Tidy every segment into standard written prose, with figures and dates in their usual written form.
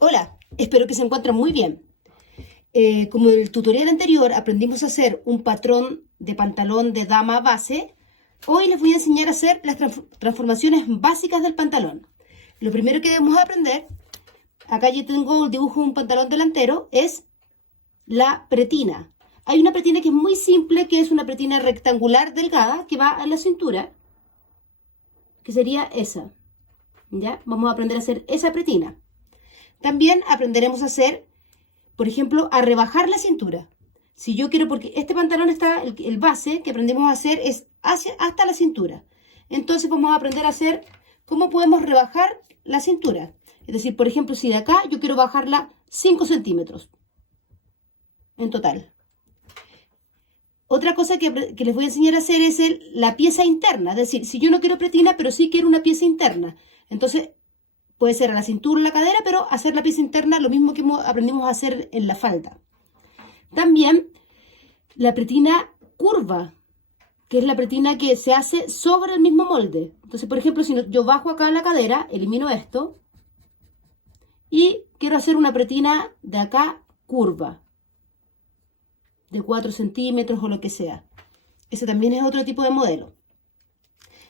Hola, espero que se encuentren muy bien. Como en el tutorial anterior aprendimos a hacer un patrón de pantalón de dama base, hoy les voy a enseñar a hacer las transformaciones básicas del pantalón. Lo primero que debemos aprender, acá yo tengo el dibujo de un pantalón delantero, es la pretina. Hay una pretina que es muy simple, que es una pretina rectangular delgada que va a la cintura, que sería esa. ¿Ya? Vamos a aprender a hacer esa pretina. También aprenderemos a hacer, por ejemplo, a rebajar la cintura. Si yo quiero, porque este pantalón está, el base que aprendemos a hacer es hasta la cintura. Entonces vamos a aprender a hacer cómo podemos rebajar la cintura. Es decir, por ejemplo, si de acá yo quiero bajarla 5 centímetros en total. Otra cosa que les voy a enseñar a hacer es la pieza interna. Es decir, si yo no quiero pretina, pero sí quiero una pieza interna. Entonces, puede ser a la cintura o la cadera, pero hacer la pieza interna, lo mismo que aprendimos a hacer en la falda. También la pretina curva, que es la pretina que se hace sobre el mismo molde. Entonces, por ejemplo, si yo bajo acá la cadera, elimino esto y quiero hacer una pretina de acá curva, de 4 centímetros o lo que sea. Ese también es otro tipo de modelo.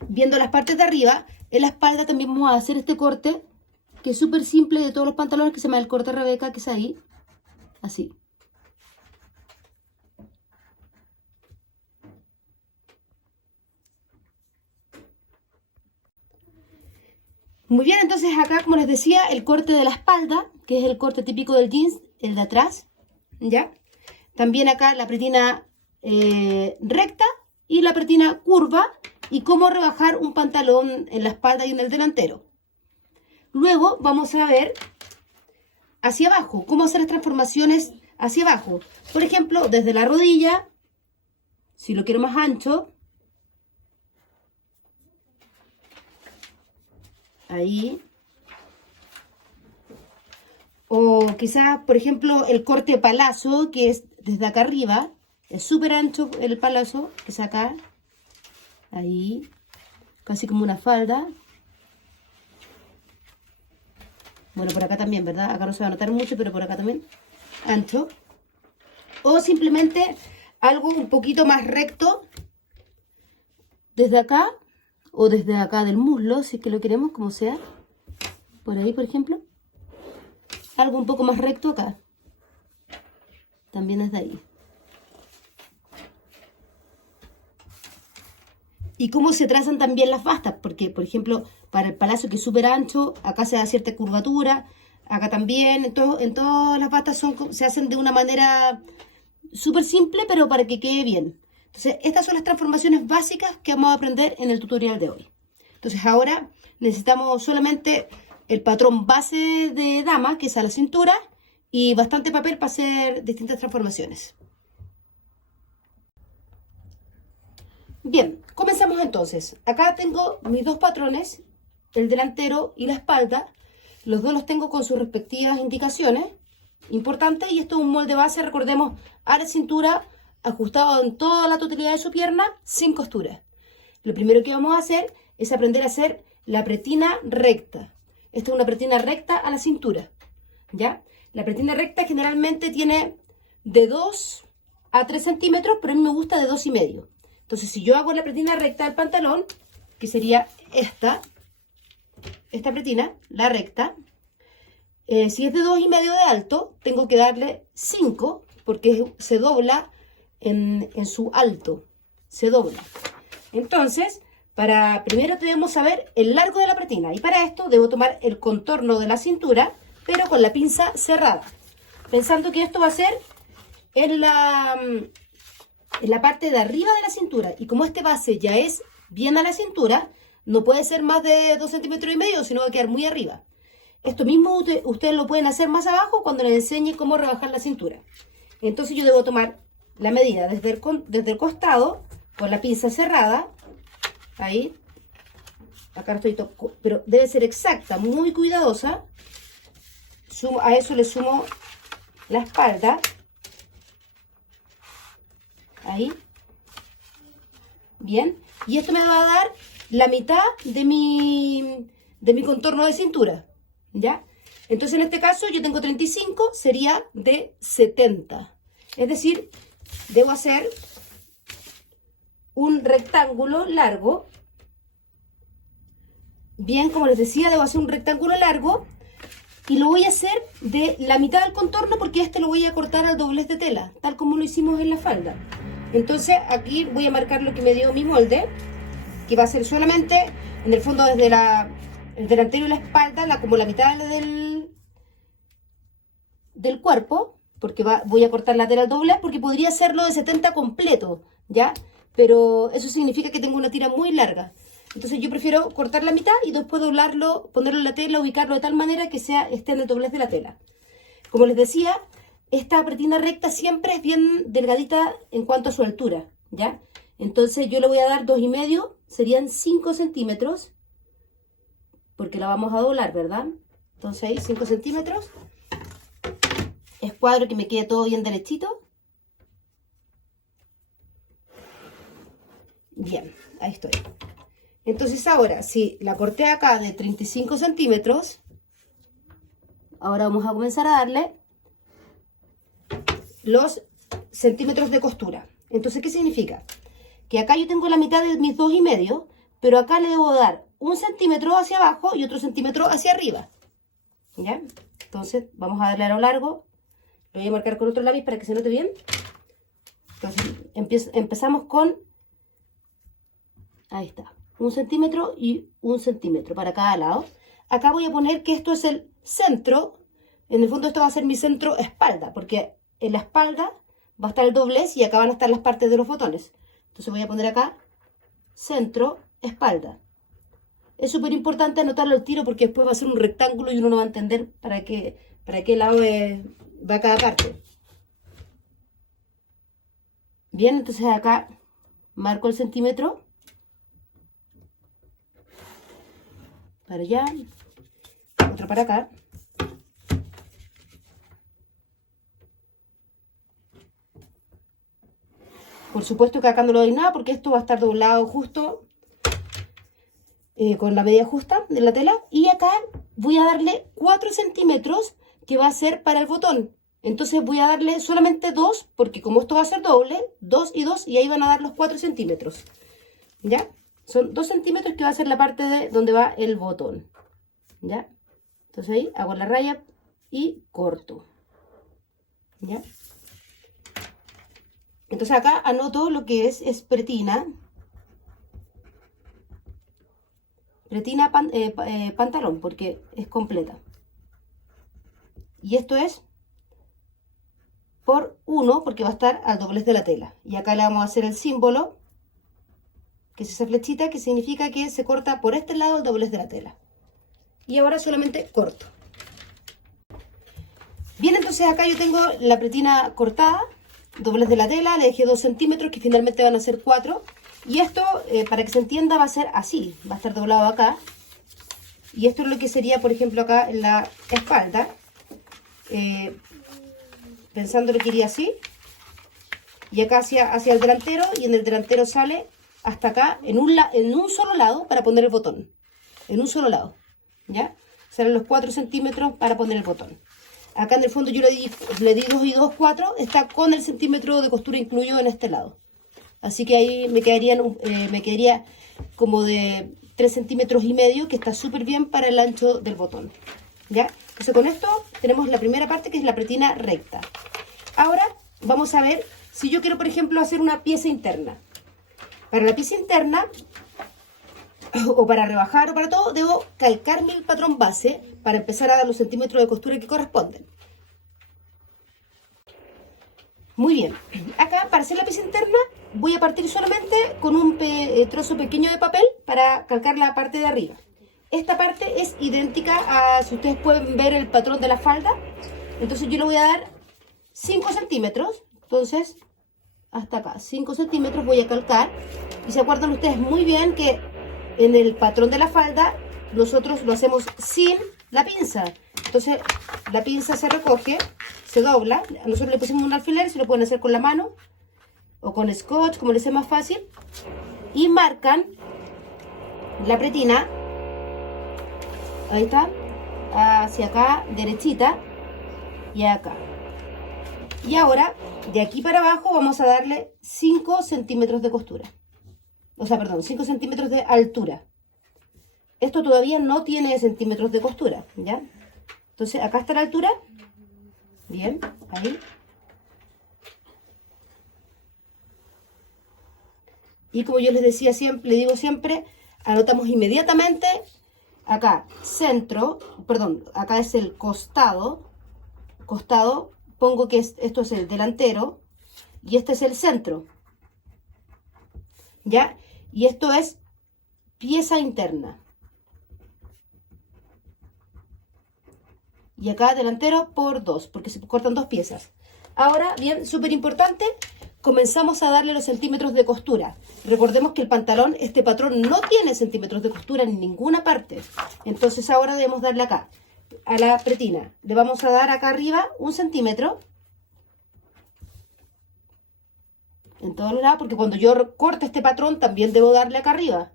Viendo las partes de arriba, en la espalda también vamos a hacer este corte, que es súper simple, de todos los pantalones, que se llama el corte Rebeca, que es ahí, así. Muy bien, entonces acá, como les decía, el corte de la espalda, que es el corte típico del jeans, el de atrás, ¿ya? También acá la pretina recta y la pretina curva, y cómo rebajar un pantalón en la espalda y en el delantero. Luego vamos a ver hacia abajo, cómo hacer las transformaciones hacia abajo. Por ejemplo, desde la rodilla, si lo quiero más ancho, ahí. O quizás, por ejemplo, el corte palazo, que es desde acá arriba, es súper ancho el palazo, que es acá, ahí, casi como una falda. Bueno, por acá también, ¿verdad? Acá no se va a notar mucho, pero por acá también, ancho. O simplemente algo un poquito más recto, desde acá, o desde acá del muslo, si es que lo queremos, como sea. Por ahí, por ejemplo. Algo un poco más recto acá. También desde ahí. Y cómo se trazan también las bastas, porque, por ejemplo, para el palacio, que es súper ancho, acá se da cierta curvatura, acá también, en todas las bastas se hacen de una manera súper simple, pero para que quede bien. Entonces, estas son las transformaciones básicas que vamos a aprender en el tutorial de hoy. Entonces, ahora necesitamos solamente el patrón base de dama, que es a la cintura, y bastante papel para hacer distintas transformaciones. Bien, comenzamos entonces. Acá tengo mis dos patrones, el delantero y la espalda. Los dos los tengo con sus respectivas indicaciones. Importante, y esto es un molde base, recordemos, a la cintura, ajustado en toda la totalidad de su pierna, sin costuras. Lo primero que vamos a hacer es aprender a hacer la pretina recta. Esta es una pretina recta a la cintura, ¿ya? La pretina recta generalmente tiene de 2 a 3 centímetros, pero a mí me gusta de 2,5. Entonces, si yo hago la pretina recta del pantalón, que sería esta pretina, la recta, si es de 2,5 de alto, tengo que darle 5, porque se dobla en su alto, se dobla. Entonces, primero debemos saber el largo de la pretina, y para esto debo tomar el contorno de la cintura, pero con la pinza cerrada, pensando que esto va a ser en la parte de arriba de la cintura, y como este base ya es bien a la cintura, no puede ser más de 2,5 centímetros, sino va a quedar muy arriba. Esto mismo ustedes lo pueden hacer más abajo cuando les enseñe cómo rebajar la cintura. Entonces yo debo tomar la medida desde el costado, con la pinza cerrada, ahí, acá estoy, pero debe ser exacta, muy cuidadosa. A eso le sumo la espalda, ahí, bien, y esto me va a dar la mitad de mi contorno de cintura, ¿ya? Entonces en este caso yo tengo 35, sería de 70. Es decir, debo hacer un rectángulo largo. Bien, como les decía, debo hacer un rectángulo largo y lo voy a hacer de la mitad del contorno porque este lo voy a cortar al doblez de tela, tal como lo hicimos en la falda. Entonces aquí voy a marcar lo que me dio mi molde, que va a ser solamente, en el fondo, desde el delantero y la espalda, como la mitad del cuerpo, porque voy a cortar la tela al doblez, porque podría hacerlo de 70 completo, ¿ya? Pero eso significa que tengo una tira muy larga. Entonces yo prefiero cortar la mitad y después doblarlo, ponerlo en la tela, ubicarlo de tal manera que esté en el doblez de la tela. Como les decía, esta pretina recta siempre es bien delgadita en cuanto a su altura, ¿ya? Entonces yo le voy a dar 2,5, serían 5 centímetros, porque la vamos a doblar, ¿verdad? Entonces ahí 5 centímetros. Escuadro que me quede todo bien derechito. Bien, ahí estoy. Entonces ahora, si la corté acá de 35 centímetros, ahora vamos a comenzar a darle los centímetros de costura. Entonces, ¿qué significa? Que acá yo tengo la mitad de mis 2,5, pero acá le debo dar 1 centímetro hacia abajo y otro centímetro hacia arriba. ¿Ya? Entonces, vamos a darle a lo largo. Lo voy a marcar con otro lápiz para que se note bien. Entonces, empezamos con... Ahí está. 1 centímetro y 1 centímetro para cada lado. Acá voy a poner que esto es el centro. En el fondo esto va a ser mi centro espalda, porque en la espalda va a estar el doblez y acá van a estar las partes de los botones. Entonces voy a poner acá centro espalda. Es súper importante anotarlo al tiro porque después va a ser un rectángulo y uno no va a entender para qué lado va cada parte. Bien, entonces acá marco el centímetro. Para allá. Otro para acá. Por supuesto que acá no le doy nada porque esto va a estar doblado justo con la medida justa de la tela. Y acá voy a darle 4 centímetros que va a ser para el botón. Entonces voy a darle solamente 2 porque como esto va a ser doble, 2 y 2 y ahí van a dar los 4 centímetros. ¿Ya? Son 2 centímetros que va a ser la parte de donde va el botón. ¿Ya? Entonces ahí hago la raya y corto. ¿Ya? Entonces acá anoto lo que es pretina. Pretina pantalón, porque es completa. Y esto es por 1, porque va a estar al doblez de la tela. Y acá le vamos a hacer el símbolo, que es esa flechita, que significa que se corta por este lado el doblez de la tela. Y ahora solamente corto. Bien, entonces acá yo tengo la pretina cortada, doblez de la tela, le dejé 2 centímetros, que finalmente van a ser 4. Y esto, para que se entienda, va a ser así, va a estar doblado acá. Y esto es lo que sería, por ejemplo, acá en la espalda. Pensando lo que iría así. Y acá hacia el delantero, y en el delantero sale hasta acá, en un solo lado, para poner el botón. En un solo lado, ¿ya? Salen los 4 centímetros para poner el botón. Acá en el fondo yo le di 2 y 2, 4. Está con el centímetro de costura incluido en este lado. Así que ahí me quedaría como de 3,5 centímetros, que está súper bien para el ancho del botón. ¿Ya? Entonces con esto tenemos la primera parte, que es la pretina recta. Ahora vamos a ver si yo quiero, por ejemplo, hacer una pieza interna. Para la pieza interna, o para rebajar o para todo, debo calcarme el patrón base para empezar a dar los centímetros de costura que corresponden. Muy bien, acá para hacer la pieza interna voy a partir solamente con un trozo pequeño de papel para calcar la parte de arriba. Esta parte es idéntica a, si ustedes pueden ver el patrón de la falda, entonces yo le voy a dar 5 centímetros, entonces hasta acá, 5 centímetros voy a calcar. Y se acuerdan ustedes muy bien que en el patrón de la falda nosotros lo hacemos sin la pinza. Entonces la pinza se recoge, se dobla. Nosotros le pusimos un alfiler, se lo pueden hacer con la mano o con scotch, como les sea más fácil. Y marcan la pretina, ahí está, hacia acá, derechita, y acá. Y ahora, de aquí para abajo, vamos a darle 5 centímetros de costura. O sea, perdón, 5 centímetros de altura. Esto todavía no tiene centímetros de costura, ¿ya? Entonces, acá está la altura. Bien, ahí. Y como yo les decía siempre, le digo siempre, anotamos inmediatamente acá, centro, perdón, acá es el costado, pongo que esto es el delantero y este es el centro, ¿ya? Y esto es pieza interna. Y acá delantero por 2, porque se cortan 2 piezas. Ahora, bien, súper importante, comenzamos a darle los centímetros de costura. Recordemos que el pantalón, este patrón no tiene centímetros de costura en ninguna parte. Entonces ahora debemos darle acá, a la pretina. Le vamos a dar acá arriba 1 centímetro. En todos los lados, porque cuando yo corte este patrón también debo darle acá arriba.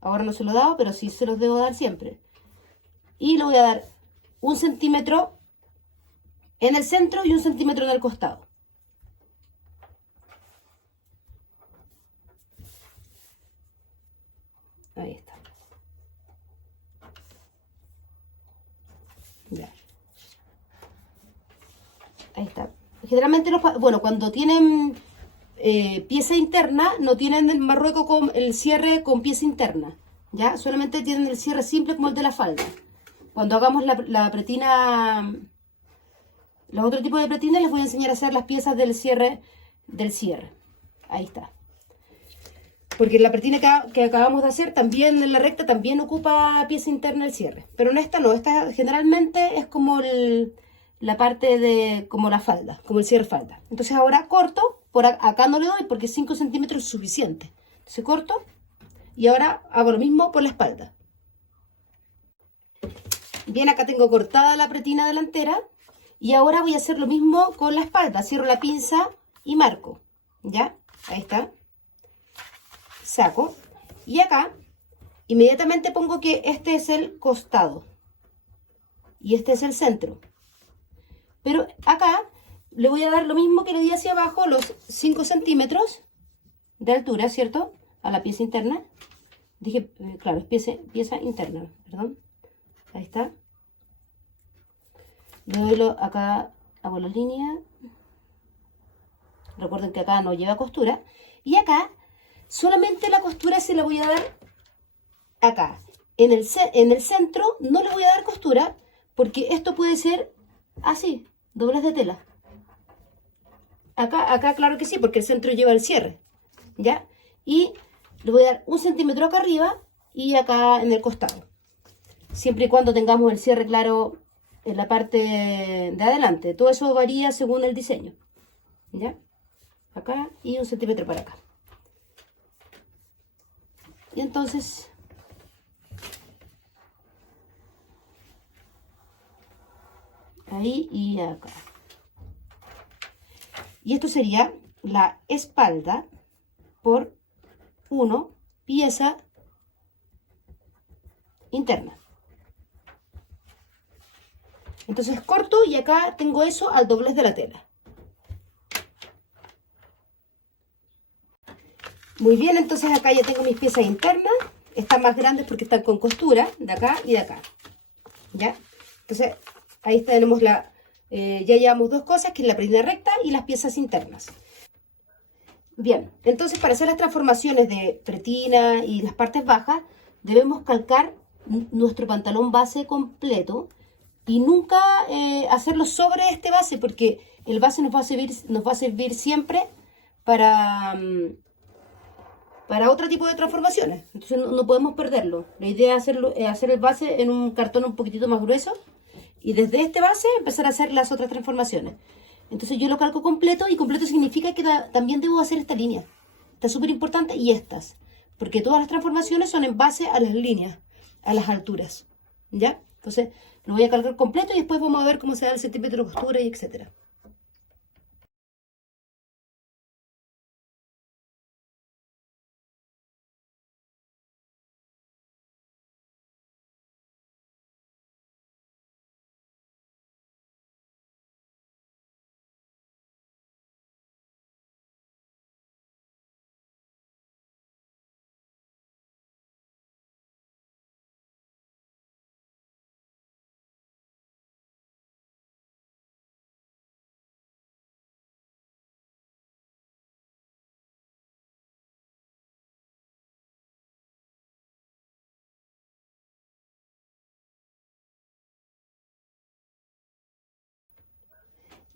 Ahora no se lo he dado, pero sí se los debo dar siempre. Y le voy a dar 1 centímetro en el centro y 1 centímetro en el costado. Ahí está. Ya. Ahí está. Generalmente, bueno, cuando tienen pieza interna, no tienen el marrueco con el cierre con pieza interna. ¿Ya? Solamente tienen el cierre simple como el de la falda. Cuando hagamos la pretina, los otros tipos de pretinas, les voy a enseñar a hacer las piezas del cierre. Ahí está. Porque la pretina que acabamos de hacer, también en la recta, también ocupa pieza interna el cierre. Pero en esta no, esta generalmente es como la parte de, como la falda, como el cierre falda. Entonces ahora corto, por acá no le doy porque 5 centímetros es suficiente. Entonces corto y ahora hago lo mismo por la espalda. Bien, acá tengo cortada la pretina delantera y ahora voy a hacer lo mismo con la espalda. Cierro la pinza y marco, ¿ya? Ahí está. Saco y acá inmediatamente pongo que este es el costado y este es el centro, pero acá le voy a dar lo mismo que le di hacia abajo, los 5 centímetros de altura, ¿cierto? A la pieza interna. Dije, claro, es pieza interna, perdón. Ahí está. Le doy acá, hago la línea. Recuerden que acá no lleva costura. Y acá solamente la costura se la voy a dar acá. En el centro no le voy a dar costura porque esto puede ser así, dobles de tela. Acá claro que sí, porque el centro lleva el cierre, ¿ya? Y le voy a dar 1 centímetro acá arriba y acá en el costado. Siempre y cuando tengamos el cierre claro en la parte de adelante. Todo eso varía según el diseño, ¿ya? Acá y 1 centímetro para acá. Y entonces ahí y acá. Y esto sería la espalda por 1 pieza interna. Entonces corto y acá tengo eso al doblez de la tela. Muy bien, entonces acá ya tengo mis piezas internas. Están más grandes porque están con costura de acá y de acá. ¿Ya? Entonces ahí tenemos ya llevamos 2 cosas, que es la pretina recta y las piezas internas. Bien, entonces para hacer las transformaciones de pretina y las partes bajas, debemos calcar nuestro pantalón base completo y nunca hacerlo sobre este base, porque el base nos va a servir siempre para otro tipo de transformaciones. Entonces no podemos perderlo. La idea es hacer el base en un cartón un poquitito más grueso y desde este base empezar a hacer las otras transformaciones. Entonces yo lo calco completo, y completo significa que también debo hacer esta línea. Está súper importante, y estas, porque todas las transformaciones son en base a las líneas, a las alturas, ¿ya? Entonces lo voy a calcar completo y después vamos a ver cómo se da el centímetro de costura y etcétera.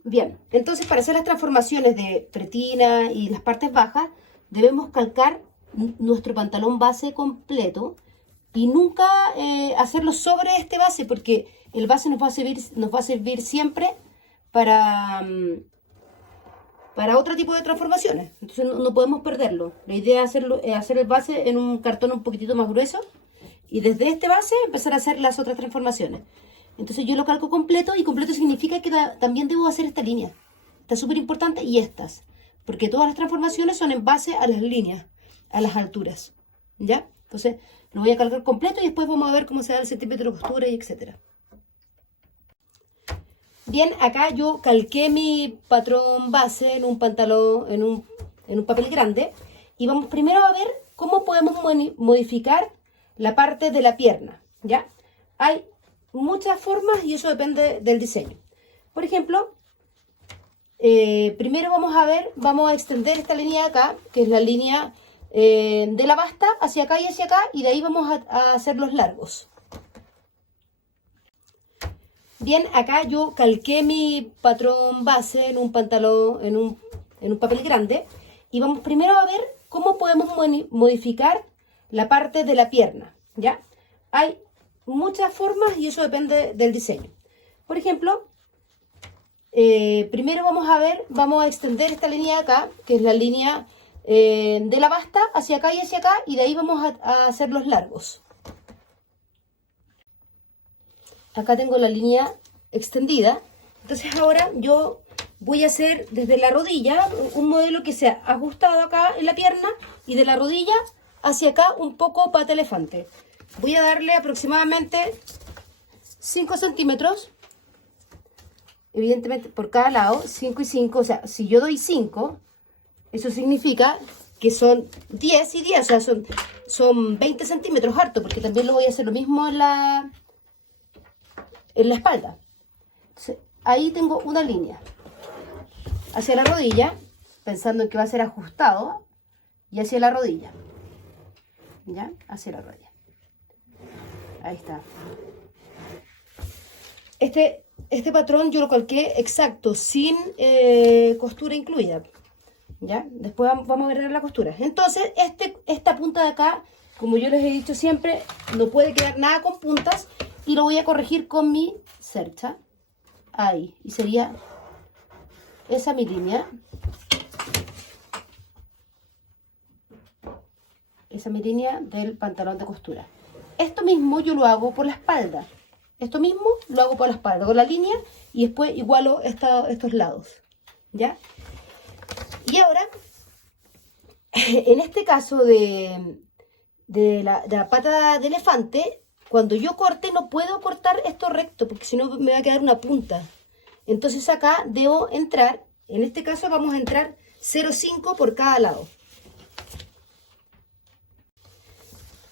Bien, entonces para hacer las transformaciones de pretina y las partes bajas, debemos calcar nuestro pantalón base completo y nunca hacerlo sobre este base, porque el base nos va a servir siempre para, para otro tipo de transformaciones. Entonces no podemos perderlo. La idea es hacer el base en un cartón un poquitito más grueso y desde este base empezar a hacer las otras transformaciones. Entonces yo lo calco completo, y completo significa que también debo hacer esta línea. Está súper importante, y estas. Porque todas las transformaciones son en base a las líneas, a las alturas. ¿Ya? Entonces lo voy a calcar completo y después vamos a ver cómo se da el centímetro de costura y etcétera. Bien, acá yo calqué mi patrón base en un pantalón, en un papel grande. Y vamos primero a ver cómo podemos modificar la parte de la pierna. ¿Ya? Hay muchas formas y eso depende del diseño. Por ejemplo, primero vamos a extender esta línea de acá, que es la línea de la basta, hacia acá, y de ahí vamos a hacerlos largos. Bien, acá yo calqué mi patrón base en un pantalón, en un papel grande, y vamos primero a ver cómo podemos modificar la parte de la pierna. ¿Ya? Hay muchas formas y eso depende del diseño. Por ejemplo, primero vamos a extender esta línea de acá, que es la línea de la basta, hacia acá, y de ahí vamos a hacerlos largos. Acá tengo la línea extendida. Entonces ahora yo voy a hacer desde la rodilla un modelo que sea ajustado acá en la pierna, y de la rodilla hacia acá un poco pata elefante. Voy a darle aproximadamente 5 centímetros, evidentemente por cada lado, 5 y 5, o sea, si yo doy 5, eso significa que son 10 y 10, o sea, son 20 centímetros harto, porque también lo voy a hacer lo mismo en la espalda. Entonces, ahí tengo una línea hacia la rodilla, pensando en que va a ser ajustado, y hacia la rodilla, ¿ya? Hacia la rodilla. Ahí está. Este patrón yo lo calqué exacto, sin costura incluida. ¿Ya? Después vamos a agregar la costura. Entonces, esta punta de acá, como yo les he dicho siempre, no puede quedar nada con puntas, y lo voy a corregir con mi cercha. Ahí. Y sería esa mi línea. Esa es mi línea del pantalón de costura. Esto mismo yo lo hago por la espalda. Esto mismo lo hago por la espalda, con la línea, y después igualo estos lados. ¿Ya? Y ahora, en este caso de la pata de elefante, cuando yo corte no puedo cortar esto recto, porque si no me va a quedar una punta. Entonces acá debo entrar, en este caso vamos a entrar 0,5 por cada lado.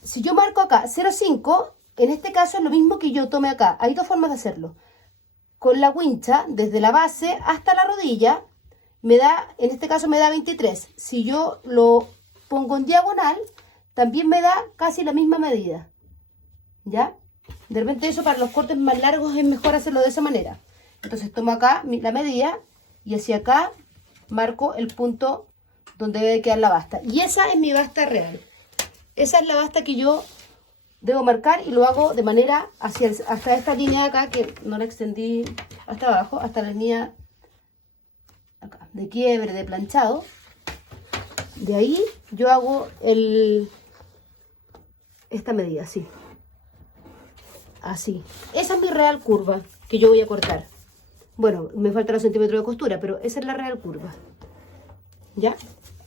Si yo marco acá 0,5, en este caso es lo mismo que yo tome acá. Hay dos formas de hacerlo. Con la wincha, desde la base hasta la rodilla, en este caso me da 23. Si yo lo pongo en diagonal, también me da casi la misma medida. ¿Ya? De repente eso para los cortes más largos es mejor hacerlo de esa manera. Entonces tomo acá la medida y hacia acá marco el punto donde debe quedar la basta. Y esa es mi basta real. Esa es la basta que yo debo marcar, y lo hago de manera hasta esta línea de acá, que no la extendí hasta abajo, hasta la línea acá, de quiebre, de planchado. De ahí yo hago esta medida, así. Así. Esa es mi real curva que yo voy a cortar. Bueno, me faltan los centímetros de costura, pero esa es la real curva. ¿Ya?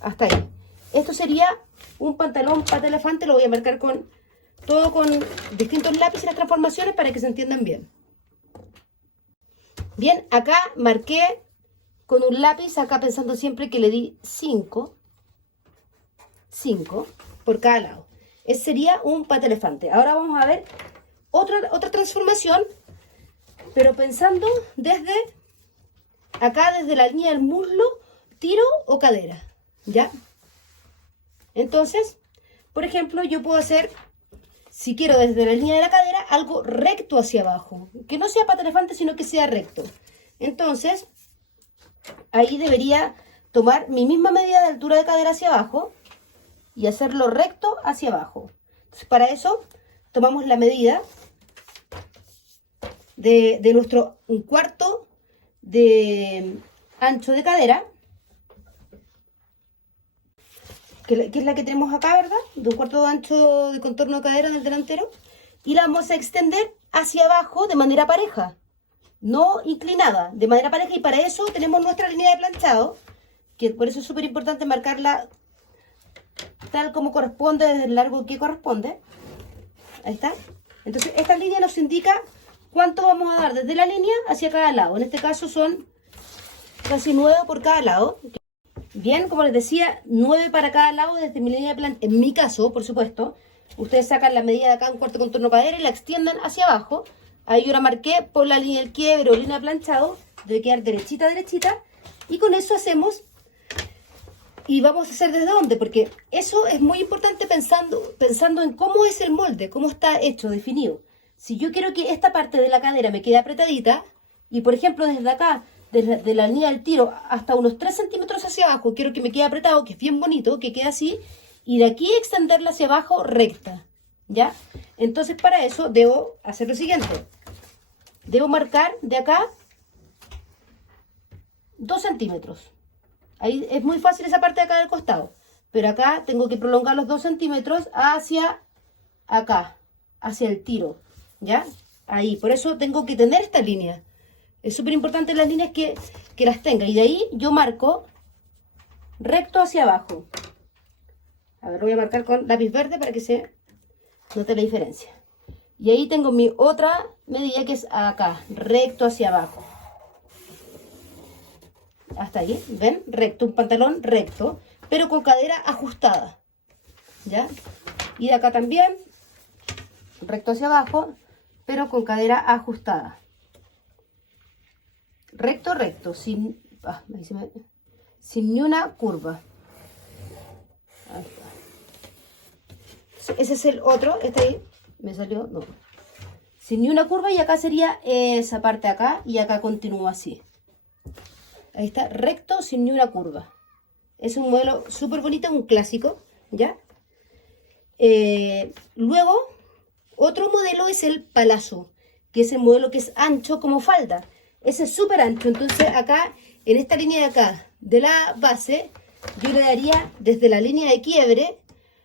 Hasta ahí. Esto sería un pantalón pata elefante. Lo voy a marcar con distintos lápices, las transformaciones, para que se entiendan bien. Bien, acá marqué con un lápiz, acá pensando siempre que le di 5 por cada lado. Ese sería un pata elefante. Ahora vamos a ver otra transformación, pero pensando desde acá, desde la línea del muslo, tiro o cadera. ¿Ya? Entonces, por ejemplo, yo puedo hacer, si quiero desde la línea de la cadera, algo recto hacia abajo. Que no sea pata elefante, sino que sea recto. Entonces, ahí debería tomar mi misma medida de altura de cadera hacia abajo y hacerlo recto hacia abajo. Entonces, para eso tomamos la medida de nuestro 1/4 de ancho de cadera, que es la que tenemos acá, ¿verdad? De 1/4 de ancho de contorno de cadera en el delantero. Y la vamos a extender hacia abajo de manera pareja, no inclinada, de manera pareja. Y para eso tenemos nuestra línea de planchado, que por eso es súper importante marcarla tal como corresponde, desde el largo que corresponde. Ahí está. Entonces esta línea nos indica cuánto vamos a dar desde la línea hacia cada lado. En este caso son casi 9 por cada lado. Bien, como les decía, 9 para cada lado desde mi línea de planchado. En mi caso, por supuesto, ustedes sacan la medida de acá, 1/4 contorno cadera, y la extiendan hacia abajo. Ahí yo la marqué por la línea del quiebre o línea de planchado. Debe quedar derechita, derechita. Y con eso hacemos. Y vamos a hacer desde dónde, porque eso es muy importante pensando en cómo es el molde, cómo está hecho, definido. Si yo quiero que esta parte de la cadera me quede apretadita, y por ejemplo desde acá, desde la línea del tiro hasta unos 3 centímetros hacia abajo, quiero que me quede apretado, que es bien bonito, que quede así, y de aquí extenderla hacia abajo recta, ¿ya? Entonces para eso debo hacer lo siguiente. Debo marcar de acá 2 centímetros. Ahí es muy fácil esa parte de acá del costado. Pero acá tengo que prolongar los 2 centímetros hacia acá, hacia el tiro, ¿ya? Ahí, por eso tengo que tener esta línea. Es súper importante las líneas que las tenga. Y de ahí yo marco recto hacia abajo. A ver, lo voy a marcar con lápiz verde para que se note la diferencia. Y ahí tengo mi otra medida que es acá, recto hacia abajo. Hasta ahí, ¿ven? Recto, un pantalón recto, pero con cadera ajustada, ¿ya? Y de acá también, recto hacia abajo, pero con cadera ajustada. Recto, recto, sin ni una curva. Ahí está. Ese es el otro, este ahí me salió, no. Sin ni una curva, y acá sería esa parte acá, y acá continúa así. Ahí está, recto, sin ni una curva. Es un modelo súper bonito, un clásico, ¿ya? Luego, otro modelo es el Palazzo, que es el modelo que es ancho como falda. Ese es súper ancho. Entonces acá, en esta línea de acá, de la base, yo le daría desde la línea de quiebre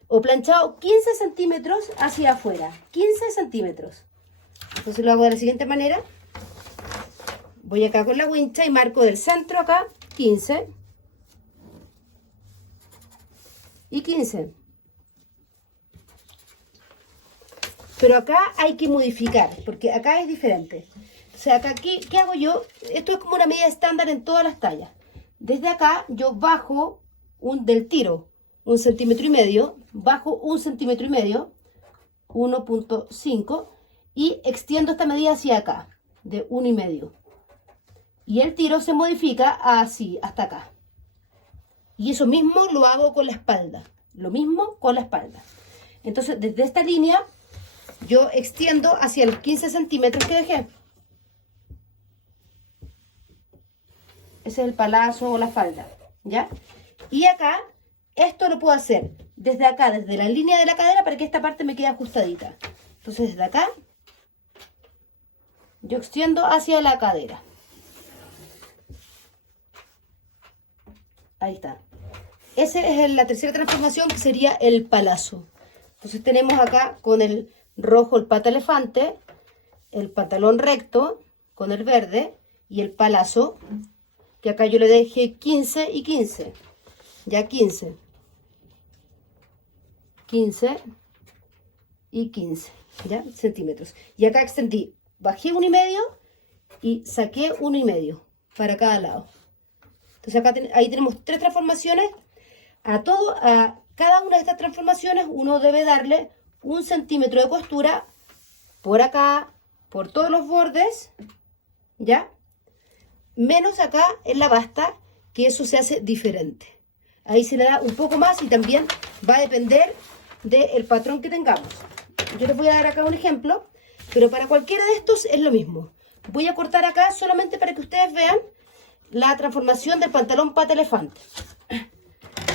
o planchado 15 centímetros hacia afuera. 15 centímetros. Entonces lo hago de la siguiente manera. Voy acá con la wincha y marco del centro acá 15 y 15. Pero acá hay que modificar, porque acá es diferente. O sea, acá, ¿qué hago yo? Esto es como una medida estándar en todas las tallas. Desde acá yo bajo del tiro 1,5 centímetros, bajo 1,5 centímetros, 1,5, y extiendo esta medida hacia acá, de 1,5. Y el tiro se modifica así, hasta acá. Y eso mismo lo hago con la espalda. Lo mismo con la espalda. Entonces, desde esta línea, yo extiendo hacia los 15 centímetros que dejé. Ese es el palazo o la falda, ¿ya? Y acá, esto lo puedo hacer desde acá, desde la línea de la cadera, para que esta parte me quede ajustadita. Entonces, desde acá, yo extiendo hacia la cadera. Ahí está. Esa es la tercera transformación, que sería el Palazzo. Entonces tenemos acá con el rojo el pata elefante, el pantalón recto con el verde y el Palazzo, que acá yo le dejé 15 y 15. Ya 15. 15 y 15, ¿ya? Centímetros. Y acá extendí, bajé 1,5 y saqué 1,5 para cada lado. Entonces acá ahí tenemos 3 transformaciones. A cada una de estas transformaciones uno debe darle 1 centímetro de costura por acá, por todos los bordes, ¿ya? Menos acá en la basta, que eso se hace diferente. Ahí se le da un poco más y también va a depender del patrón que tengamos. Yo les voy a dar acá un ejemplo, pero para cualquiera de estos es lo mismo. Voy a cortar acá solamente para que ustedes vean la transformación del pantalón pata elefante.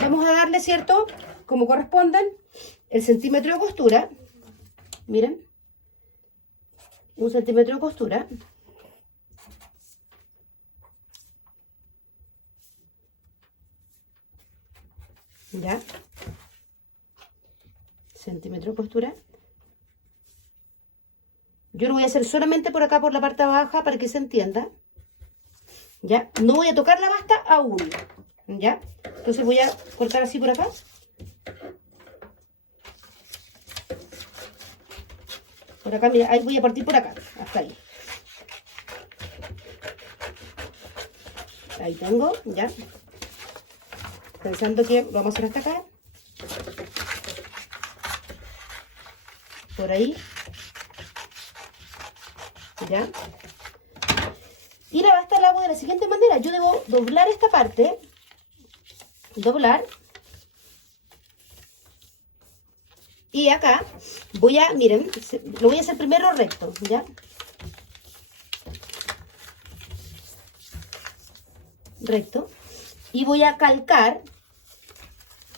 Vamos a darle, ¿cierto?, como corresponden, el centímetro de costura. Miren, 1 centímetro de costura. Ya, centímetro de costura. Yo lo voy a hacer solamente por acá, por la parte baja, para que se entienda. Ya, no voy a tocar la basta aún. Ya, entonces voy a cortar así por acá. Por acá, mira, ahí voy a partir por acá, hasta ahí. Ahí tengo, ya. Pensando que lo vamos a hacer hasta acá. Por ahí. Ya. Y la basta la hago de la siguiente manera. Yo debo doblar esta parte. Doblar. Y acá voy a, miren, lo voy a hacer primero recto, ¿ya? Recto. Y voy a calcar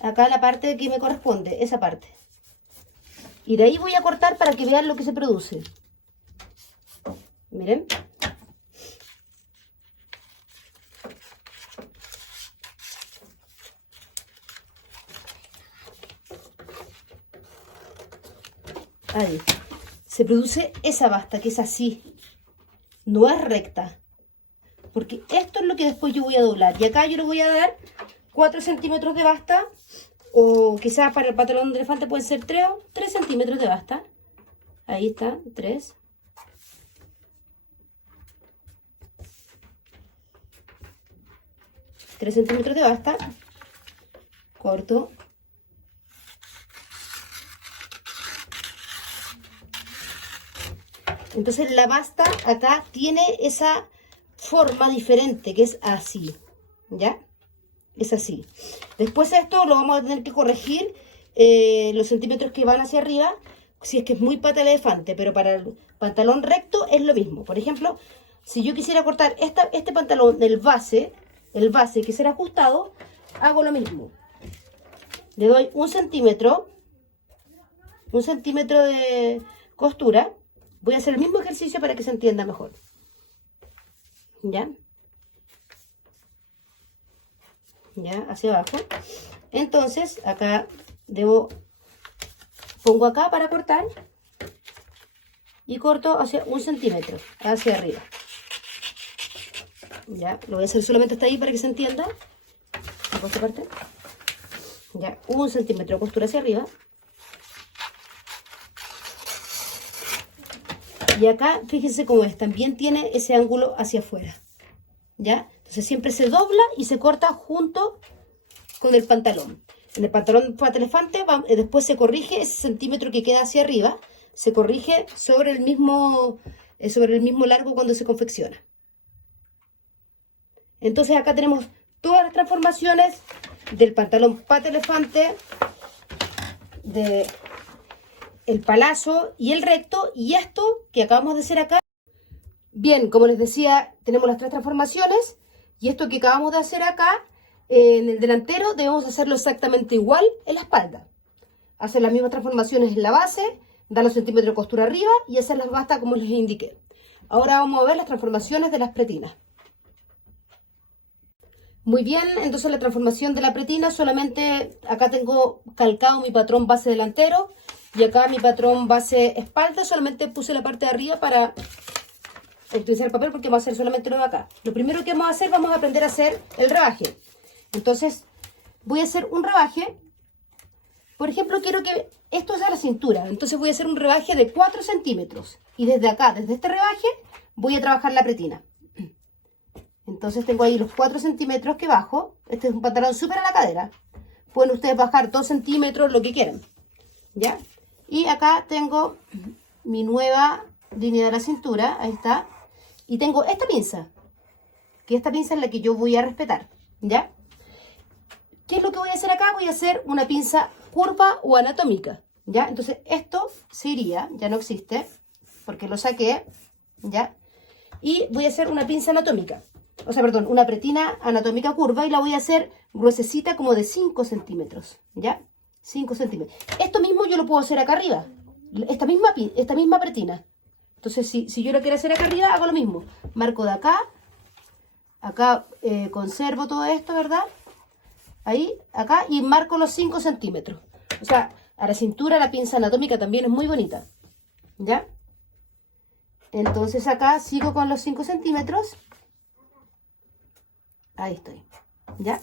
acá la parte que me corresponde, esa parte. Y de ahí voy a cortar para que vean lo que se produce. Miren. Ahí. Se produce esa basta que es así. No es recta. Porque esto es lo que después yo voy a doblar. Y acá yo le voy a dar 4 centímetros de basta. O quizás para el pantalón de elefante pueden ser 3 centímetros de basta. Ahí está, 3. Tres centímetros de basta. Corto. Entonces la basta acá tiene esa forma diferente, que es así, ¿ya? Es así. Después esto lo vamos a tener que corregir los centímetros que van hacia arriba, si es que es muy pata de elefante, pero para el pantalón recto es lo mismo. Por ejemplo, si yo quisiera cortar este pantalón del base, el base que será ajustado, hago lo mismo. Le doy 1 centímetro de costura. Voy a hacer el mismo ejercicio para que se entienda mejor. ¿Ya? Ya, hacia abajo. Entonces, acá pongo acá para cortar. Y corto hacia 1 centímetro, hacia arriba. Ya, lo voy a hacer solamente hasta ahí para que se entienda. Por esta parte. Ya, 1 centímetro de costura hacia arriba. Y acá, fíjense cómo es, también tiene ese ángulo hacia afuera, ¿ya? Entonces siempre se dobla y se corta junto con el pantalón. En el pantalón pata elefante, después se corrige ese centímetro que queda hacia arriba, se corrige sobre el mismo largo cuando se confecciona. Entonces acá tenemos todas las transformaciones del pantalón pata elefante, de el palazo y el recto, y esto que acabamos de hacer acá. Bien, como les decía, tenemos las 3 transformaciones, y esto que acabamos de hacer acá, en el delantero, debemos hacerlo exactamente igual en la espalda. Hacer las mismas transformaciones en la base, dar los centímetros de costura arriba, y hacer las bastas como les indiqué. Ahora vamos a ver las transformaciones de las pretinas. Muy bien, entonces la transformación de la pretina, solamente acá tengo calcado mi patrón base delantero, y acá mi patrón base espalda, solamente puse la parte de arriba para utilizar el papel porque vamos a hacer solamente lo de acá. Lo primero que vamos a hacer, vamos a aprender a hacer el rebaje. Entonces, voy a hacer un rebaje. Por ejemplo, quiero que esto sea la cintura. Entonces voy a hacer un rebaje de 4 centímetros. Y desde acá, desde este rebaje, voy a trabajar la pretina. Entonces tengo ahí los 4 centímetros que bajo. Este es un pantalón súper a la cadera. Pueden ustedes bajar 2 centímetros, lo que quieran. ¿Ya? Y acá tengo mi nueva línea de la cintura. Ahí está. Y tengo esta pinza. Que esta pinza es la que yo voy a respetar. ¿Ya? ¿Qué es lo que voy a hacer acá? Voy a hacer una pinza curva o anatómica. ¿Ya? Entonces esto se iría. Ya no existe. Porque lo saqué. ¿Ya? Y voy a hacer una pinza anatómica. o sea, perdón, una pretina anatómica curva y la voy a hacer gruesecita como de 5 centímetros, ¿ya? 5 centímetros. Esto mismo yo lo puedo hacer acá arriba, esta misma pretina. Entonces, si yo lo quiero hacer acá arriba, hago lo mismo. Marco de acá, conservo todo esto, ¿verdad? Ahí, acá, y marco los 5 centímetros. O sea, a la cintura la pinza anatómica también es muy bonita, ¿ya? Entonces acá sigo con los 5 centímetros. Ahí estoy, ¿ya?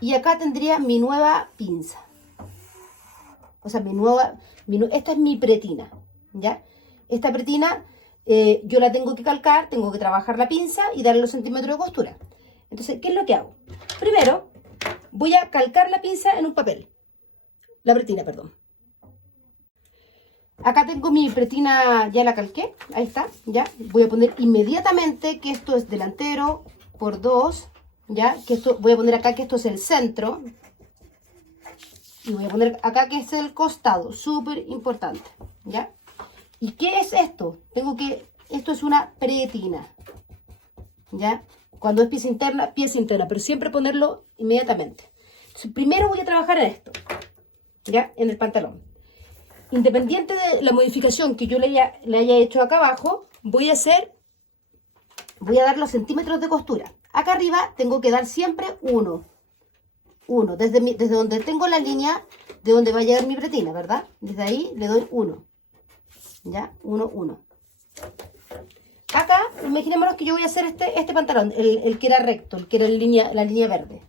Y acá tendría mi nueva pinza. O sea, esta es mi pretina, ¿ya? Esta pretina yo la tengo que calcar, tengo que trabajar la pinza y darle los centímetros de costura. Entonces, ¿qué es lo que hago? Primero, voy a calcar la pinza en un papel. La pretina, perdón. Acá tengo mi pretina, ya la calqué, ahí está, ya. Voy a poner inmediatamente que esto es delantero por 2, ya. Voy a poner acá que esto es el centro. Y voy a poner acá que es el costado, súper importante, ¿ya? ¿Y qué es esto? Esto es una pretina, ¿ya? Cuando es pieza interna, pero siempre ponerlo inmediatamente. Entonces, primero voy a trabajar en esto, ¿ya? En el pantalón. Independiente de la modificación que yo le haya hecho acá abajo, voy a dar los centímetros de costura. Acá arriba tengo que dar siempre uno, desde donde tengo la línea de donde va a llegar mi pretina, ¿verdad? Desde ahí le doy 1, ¿ya? 1, 1. Acá, imaginémonos que yo voy a hacer este pantalón, el que era recto, el que era la línea verde.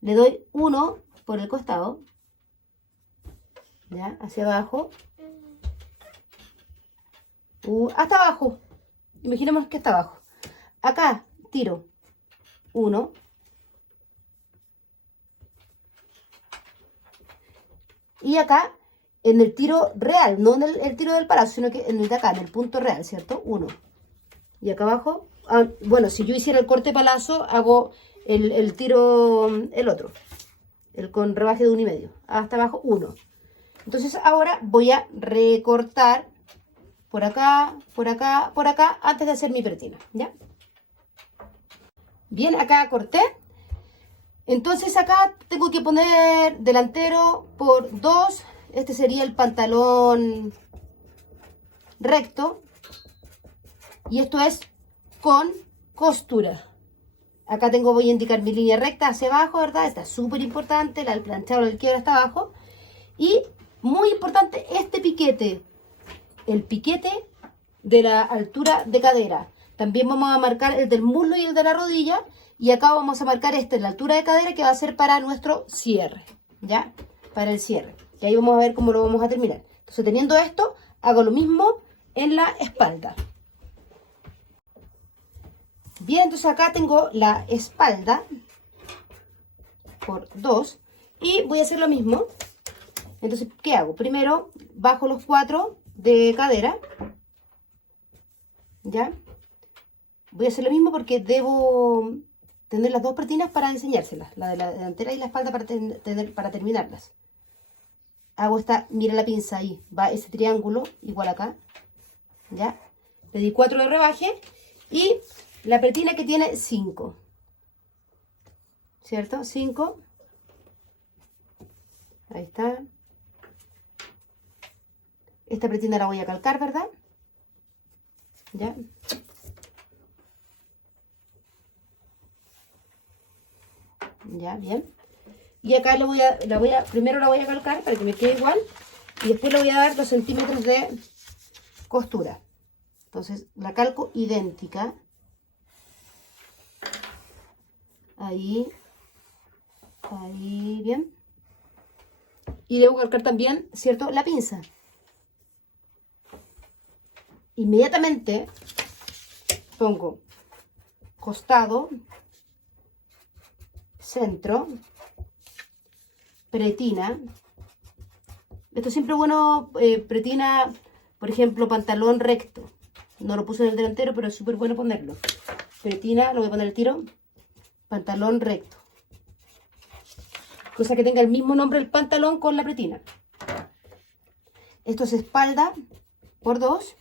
Le doy 1 por el costado, ¿ya? Hacia abajo. Hasta abajo. Imaginemos que hasta abajo. Acá tiro 1. Y acá, en el tiro real, no en el tiro del palazo, sino que en el de acá, en el punto real, ¿cierto? 1. Y acá abajo, bueno, si yo hiciera el corte palazo, hago el tiro, el otro, el con rebaje de 1,5. Hasta abajo, 1. Entonces ahora voy a recortar por acá, por acá, por acá, antes de hacer mi pretina, ¿ya? Bien, acá corté. Entonces acá tengo que poner delantero por 2. Este sería el pantalón recto. Y esto es con costura. Acá voy a indicar mi línea recta hacia abajo, ¿verdad? Esta es súper importante, el planchado del quiebra hasta abajo. Y muy importante este piquete. El piquete de la altura de cadera. También vamos a marcar el del muslo y el de la rodilla. Y acá vamos a marcar la altura de cadera que va a ser para nuestro cierre, ¿ya? Para el cierre. Y ahí vamos a ver cómo lo vamos a terminar. Entonces, teniendo esto, hago lo mismo en la espalda. Bien, entonces acá tengo la espalda por 2. Y voy a hacer lo mismo. Entonces, ¿qué hago? Primero, bajo los 4 de cadera. ¿Ya? Voy a hacer lo mismo porque debo tener las dos pretinas para enseñárselas, la de la delantera y la espalda para terminarlas. Hago mira la pinza ahí, va ese triángulo igual acá, ¿ya? Le di 4 de rebaje y la pretina que tiene 5, ¿cierto? 5, ahí está. Esta pretina la voy a calcar, ¿verdad? ¿Ya? Ya, bien. Y acá primero la voy a calcar para que me quede igual. Y después le voy a dar los centímetros de costura. Entonces la calco idéntica. Ahí. Ahí, bien. Y debo calcar también, ¿cierto? La pinza. Inmediatamente pongo costado, centro, pretina. Esto siempre es bueno, pretina, por ejemplo, pantalón recto. No lo puse en el delantero, pero es súper bueno ponerlo. Pretina, lo voy a poner al tiro, pantalón recto. Cosa que tenga el mismo nombre el pantalón con la pretina. Esto es espalda por 2,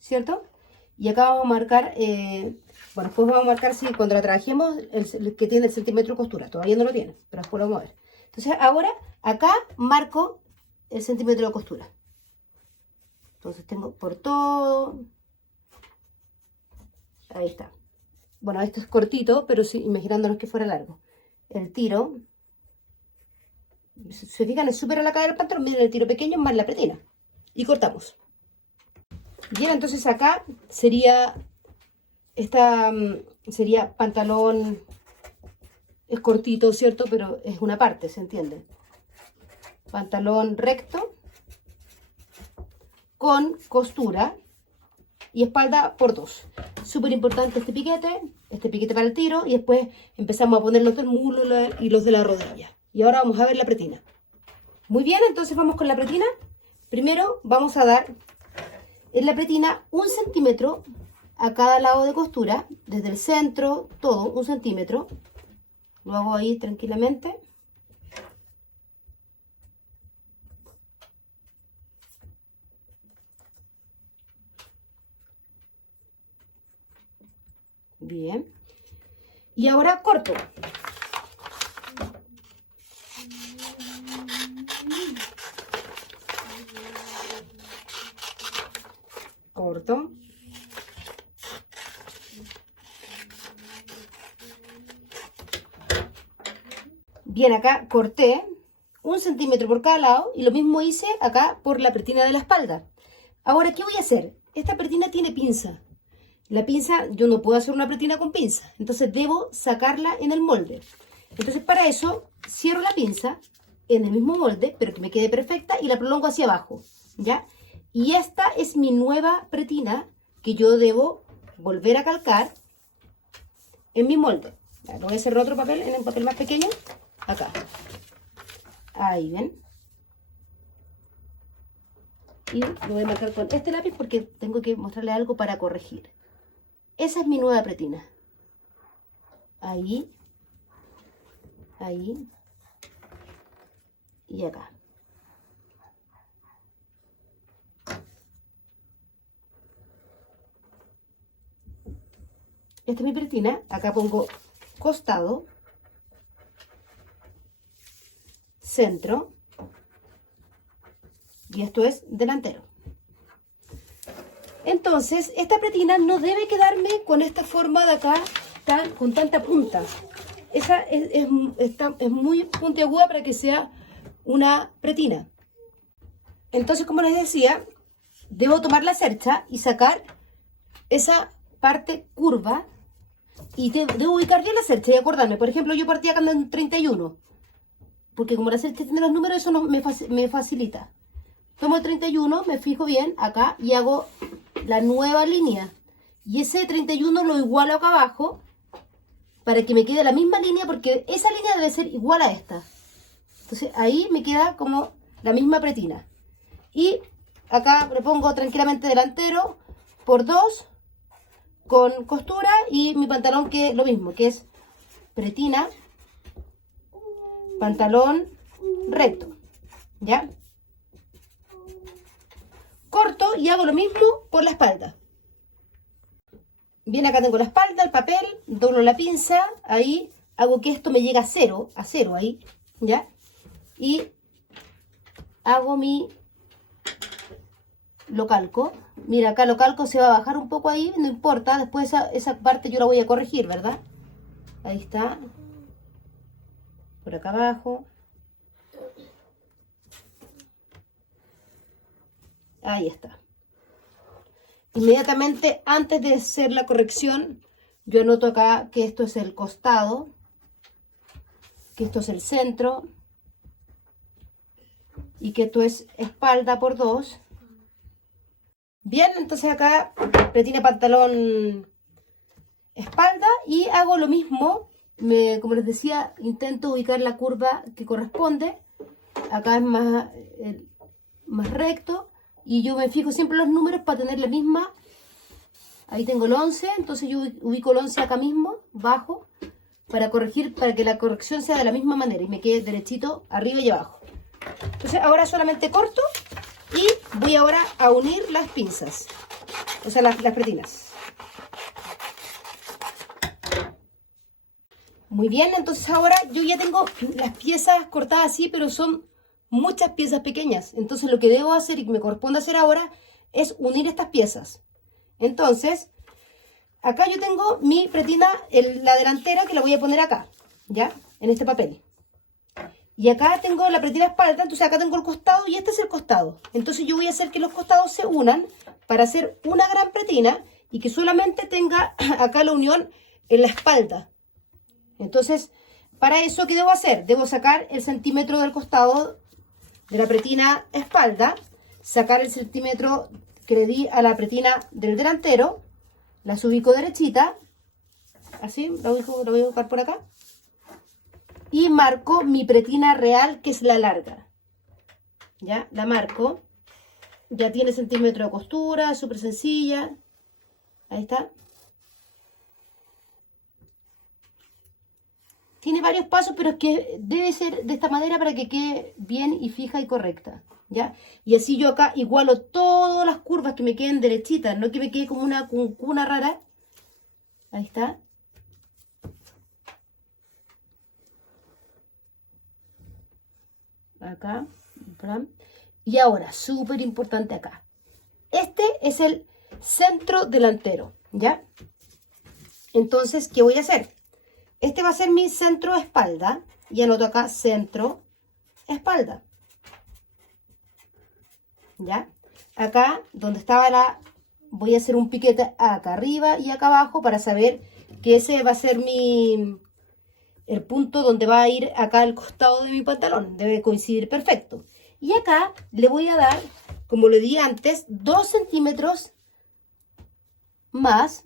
¿cierto? Y acá vamos a marcar Bueno, después vamos a marcar si cuando la trabajemos el que tiene el centímetro de costura. Todavía no lo tiene, pero después lo vamos a ver. Entonces ahora acá marco el centímetro de costura. Entonces tengo por todo. Ahí está. Bueno, esto es cortito, pero sí, imaginándonos que fuera largo. El tiro. Se fijan, es súper a la cara del pantalón. Miren el tiro pequeño más la pretina. Y cortamos. Bien, entonces acá sería sería pantalón, es cortito, ¿cierto? Pero es una parte, ¿se entiende? Pantalón recto con costura y espalda por 2. Súper importante este piquete para el tiro, y después empezamos a poner los del muslo y los de la rodilla. Y ahora vamos a ver la pretina. Muy bien, entonces vamos con la pretina. Primero vamos a dar en la pretina 1 centímetro a cada lado de costura, desde el centro, todo, 1 centímetro. Lo hago ahí tranquilamente. Bien. Y ahora corto. Corto. Bien, acá corté 1 centímetro por cada lado y lo mismo hice acá por la pretina de la espalda. Ahora, ¿qué voy a hacer? Esta pretina tiene pinza. La pinza, yo no puedo hacer una pretina con pinza, entonces debo sacarla en el molde. Entonces para eso cierro la pinza en el mismo molde, pero que me quede perfecta, y la prolongo hacia abajo, ¿ya? Y esta es mi nueva pretina que yo debo volver a calcar en mi molde. Ya, voy a hacer otro papel, en un papel más pequeño, acá. Ahí, ¿ven? Y lo voy a marcar con este lápiz porque tengo que mostrarle algo para corregir. Esa es mi nueva pretina. Ahí. Ahí. Y acá. Esta es mi pretina. Acá pongo costado, centro, y esto es delantero. Entonces, esta pretina no debe quedarme con esta forma de acá, con tanta punta. Esa es muy puntiaguda para que sea una pretina. Entonces, como les decía, debo tomar la cercha y sacar esa parte curva, y debo ubicar bien la cercha y acordarme. Por ejemplo, yo partí acá en 31, porque como la cercha tiene los números, eso no me facilita. Tomo el 31, me fijo bien acá y hago la nueva línea. Y ese 31 lo igualo acá abajo para que me quede la misma línea, porque esa línea debe ser igual a esta. Entonces ahí me queda como la misma pretina. Y acá le pongo tranquilamente delantero por 2 con costura, y mi pantalón que lo mismo, que es pretina, pantalón recto, ¿ya? Corto y hago lo mismo por la espalda. Bien, acá tengo la espalda, el papel, doblo la pinza, ahí hago que esto me llegue a cero ahí, ¿ya? Y hago lo calco. Mira, acá lo calco, se va a bajar un poco ahí, no importa, después esa parte yo la voy a corregir, ¿verdad? Ahí está. Por acá abajo. Ahí está. Inmediatamente antes de hacer la corrección, yo anoto acá que esto es el costado, que esto es el centro, y que esto es espalda por 2. Bien, entonces acá pretina, pantalón, espalda, y hago lo mismo. Como les decía, intento ubicar la curva que corresponde. Acá es más recto. Y yo me fijo siempre los números para tener la misma. Ahí tengo el 11, entonces yo ubico el 11 acá mismo, bajo, para corregir, para que la corrección sea de la misma manera y me quede derechito arriba y abajo. Entonces ahora solamente corto y voy ahora a unir las pinzas, o sea las pretinas. Muy bien, entonces ahora yo ya tengo las piezas cortadas así, pero son muchas piezas pequeñas. Entonces lo que debo hacer y que me corresponde hacer ahora es unir estas piezas. Entonces, acá yo tengo mi pretina, la delantera, que la voy a poner acá, ¿ya? En este papel. Y acá tengo la pretina espalda, entonces acá tengo el costado y este es el costado. Entonces yo voy a hacer que los costados se unan para hacer una gran pretina y que solamente tenga acá la unión en la espalda. Entonces, para eso, ¿qué debo hacer? Debo sacar el centímetro del costado de la pretina espalda, sacar el centímetro que le di a la pretina del delantero, las ubico derechita, así, la voy a buscar por acá, y marco mi pretina real, que es la larga. Ya, la marco, ya tiene centímetro de costura, súper sencilla, ahí está. Tiene varios pasos, pero es que debe ser de esta manera para que quede bien y fija y correcta, ¿ya? Y así yo acá igualo todas las curvas que me queden derechitas, no que me quede como una rara. Ahí está. Acá. Y ahora, súper importante acá. Este es el centro delantero, ¿ya? Entonces, ¿qué voy a hacer? Este va a ser mi centro espalda. Y anoto acá centro espalda. ¿Ya? Acá, donde estaba voy a hacer un piquete acá arriba y acá abajo para saber que ese va a ser el punto donde va a ir acá al costado de mi pantalón. Debe coincidir perfecto. Y acá le voy a dar, como le di antes, 2 centímetros más.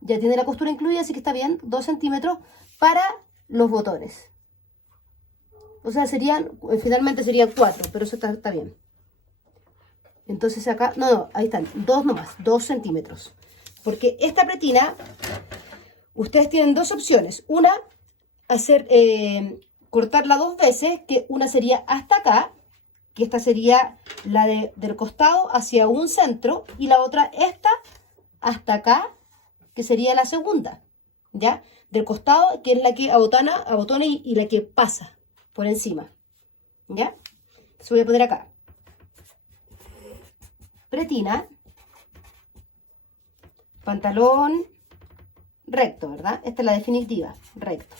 Ya tiene la costura incluida, así que está bien. 2 centímetros para los botones. O sea, finalmente serían 4, pero eso está bien. Entonces acá, no, ahí están, 2 nomás, 2 centímetros. Porque esta pretina, ustedes tienen 2 opciones. Una, cortarla 2 veces, que una sería hasta acá, que esta sería la del costado hacia un centro, y la otra esta hasta acá, que sería la segunda, ¿ya? Del costado, que es la que abotona y la que pasa por encima, ¿ya? Entonces voy a poner acá. Pretina, pantalón recto, ¿verdad? Esta es la definitiva, recto.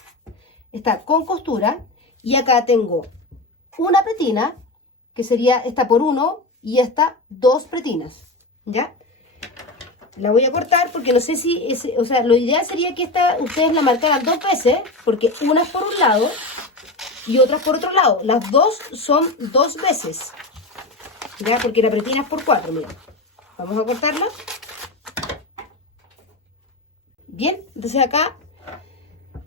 Está con costura y acá tengo una pretina, que sería esta por 1 y esta 2 pretinas, ¿ya? La voy a cortar porque no sé si, o sea, lo ideal sería que ustedes la marcaran 2 veces, porque una es por un lado y otra es por otro lado. Las dos son 2 veces, ¿ya? Porque la pretina es por 4, miren. Vamos a cortarla. Bien, entonces acá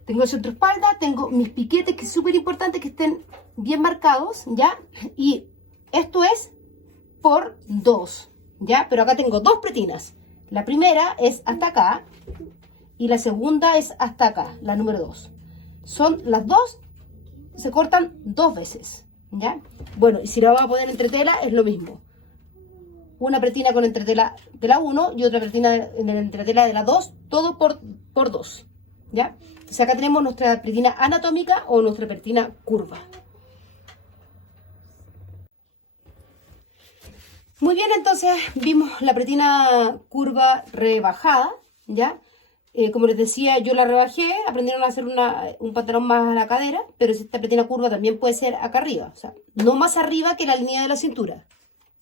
tengo el centro espalda, tengo mis piquetes, que es súper importante que estén bien marcados, ¿ya? Y esto es por 2, ¿ya? Pero acá tengo 2 pretinas. La primera es hasta acá y la segunda es hasta acá, la número 2. Son las dos, se cortan 2 veces, ¿ya? Bueno, y si la vamos a poner entre tela es lo mismo. Una pretina con entretela de la 1 y otra pretina en el entretela de la 2, todo por 2, ¿ya? Entonces acá tenemos nuestra pretina anatómica o nuestra pretina curva. Muy bien, entonces vimos la pretina curva rebajada, ¿ya? Como les decía, yo la rebajé, aprendieron a hacer un pantalón más a la cadera, pero esta pretina curva también puede ser acá arriba, o sea, no más arriba que la línea de la cintura,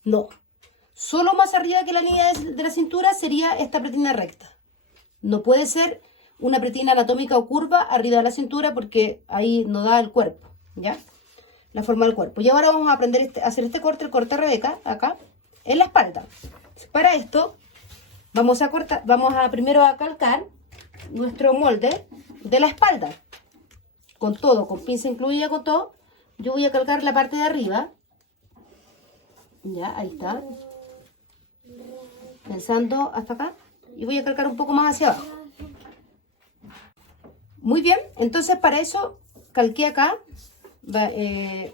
no. Solo más arriba que la línea de la cintura sería esta pretina recta. No puede ser una pretina anatómica o curva arriba de la cintura porque ahí no da el cuerpo, ¿ya? La forma del cuerpo. Y ahora vamos a aprender a hacer este corte, el corte Rebeca, acá, en la espalda. Para esto vamos a primero a calcar nuestro molde de la espalda. Con todo, con pinza incluida, con todo. Yo voy a calcar la parte de arriba. Ya, ahí está. Pensando hasta acá. Y voy a calcar un poco más hacia abajo. Muy bien, entonces para eso calqué acá